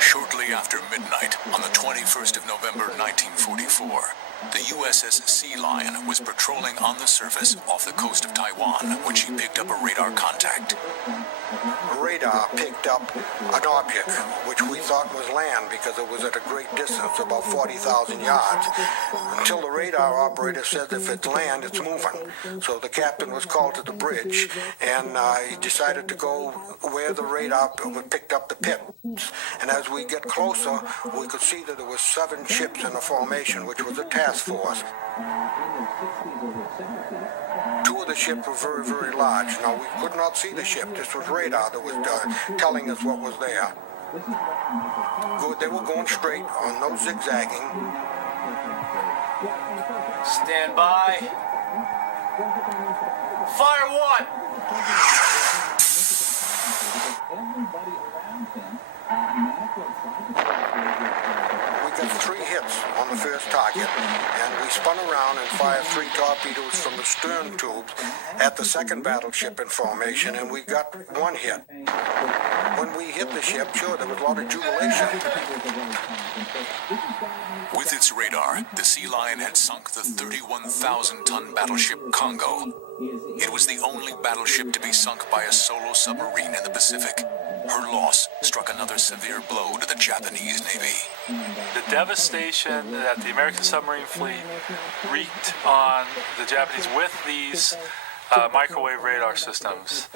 Shortly after midnight, on the 21st of November 1944, the USS Sea Lion was patrolling on the surface off the coast of Taiwan when she picked up a radar contact. Radar picked up an object which we thought was land because it was at a great distance, about 40,000 yards, until the radar operator said if it's land, it's moving. So the captain was called to the bridge, and he decided to go where the radar picked up the pips. And as we get closer, we could see that there were 7 ships in the formation, which was a task force. 2 of the ships were very, very large. Now, we could not see the ship. This was radar that was telling us what was there. They were going straight on no zigzagging. Stand by. Fire 1! We got 3 hits on the first target, and we spun around and fired 3 torpedoes from the stern tubes at the second battleship in formation, and we got 1 hit. When we hit the ship, sure, there was a lot of jubilation. With its radar, the Sea Lion had sunk the 31,000-ton battleship Congo. It was the only battleship to be sunk by a solo submarine in the Pacific. Her loss struck another severe blow to the Japanese Navy. The devastation that the American submarine fleet wreaked on the Japanese with these microwave radar systems,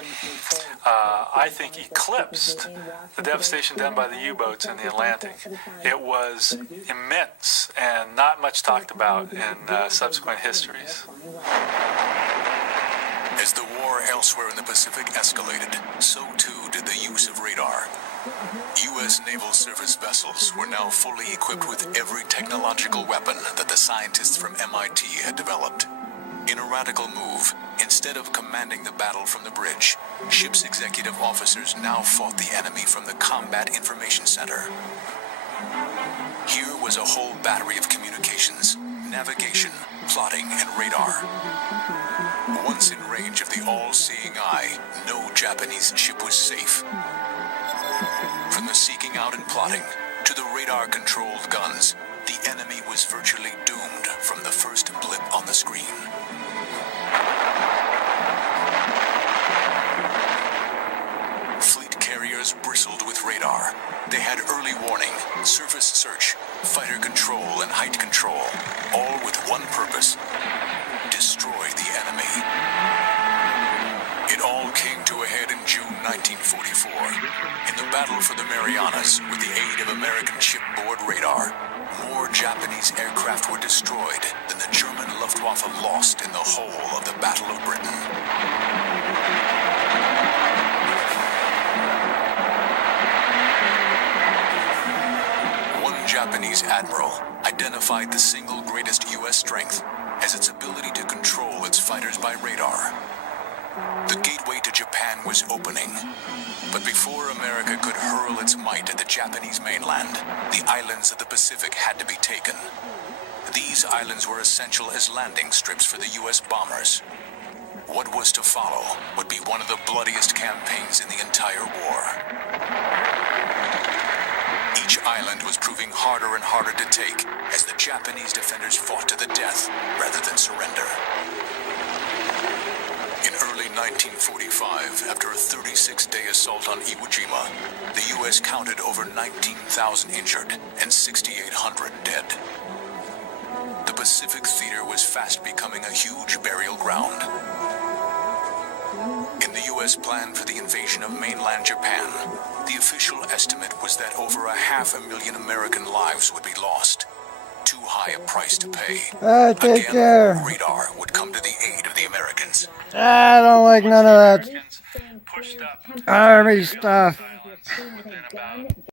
I think eclipsed the devastation done by the U-boats in the Atlantic. It was immense and not much talked about in subsequent histories. As the war elsewhere in the Pacific escalated, so too did the use of radar. U.S. Naval Service vessels were now fully equipped with every technological weapon that the scientists from MIT had developed. In a radical move, instead of commanding the battle from the bridge, ship's executive officers now fought the enemy from the Combat Information Center. Here was a whole battery of communications, navigation, plotting, and radar. Once in range of the all-seeing eye, no Japanese ship was safe. From the seeking out and plotting to the radar-controlled guns, the enemy was virtually doomed from the first blip on the screen. Fleet carriers bristled with radar. They had early warning, surface search, fighter control, and height control, all with one purpose: destroy the enemy. It all came to a head in June 1944. In the battle for the Marianas, with the aid of American shipboard radar, more Japanese aircraft were destroyed than the German Luftwaffe lost in the whole of the Battle of Britain. One Japanese admiral identified the single greatest U.S. strength as its ability to control its fighters by radar. The gateway to Japan was opening, but before America could hurl its might at the Japanese mainland, the islands of the Pacific had to be taken. These islands were essential as landing strips for the U.S. bombers. What was to follow would be one of the bloodiest campaigns in the entire war. Each island was proving harder and harder to take as the Japanese defenders fought to the death rather than surrender. In early 1945, after a 36-day assault on Iwo Jima, the U.S. counted over 19,000 injured and 6,800 dead. The Pacific theater was fast becoming a huge burial ground. In the U.S. plan for the invasion of mainland Japan, the official estimate was that over 500,000 American lives would be lost. Too high a price to pay. Take care. Radar would come to the aid of the Americans. I don't like none of that Army stuff.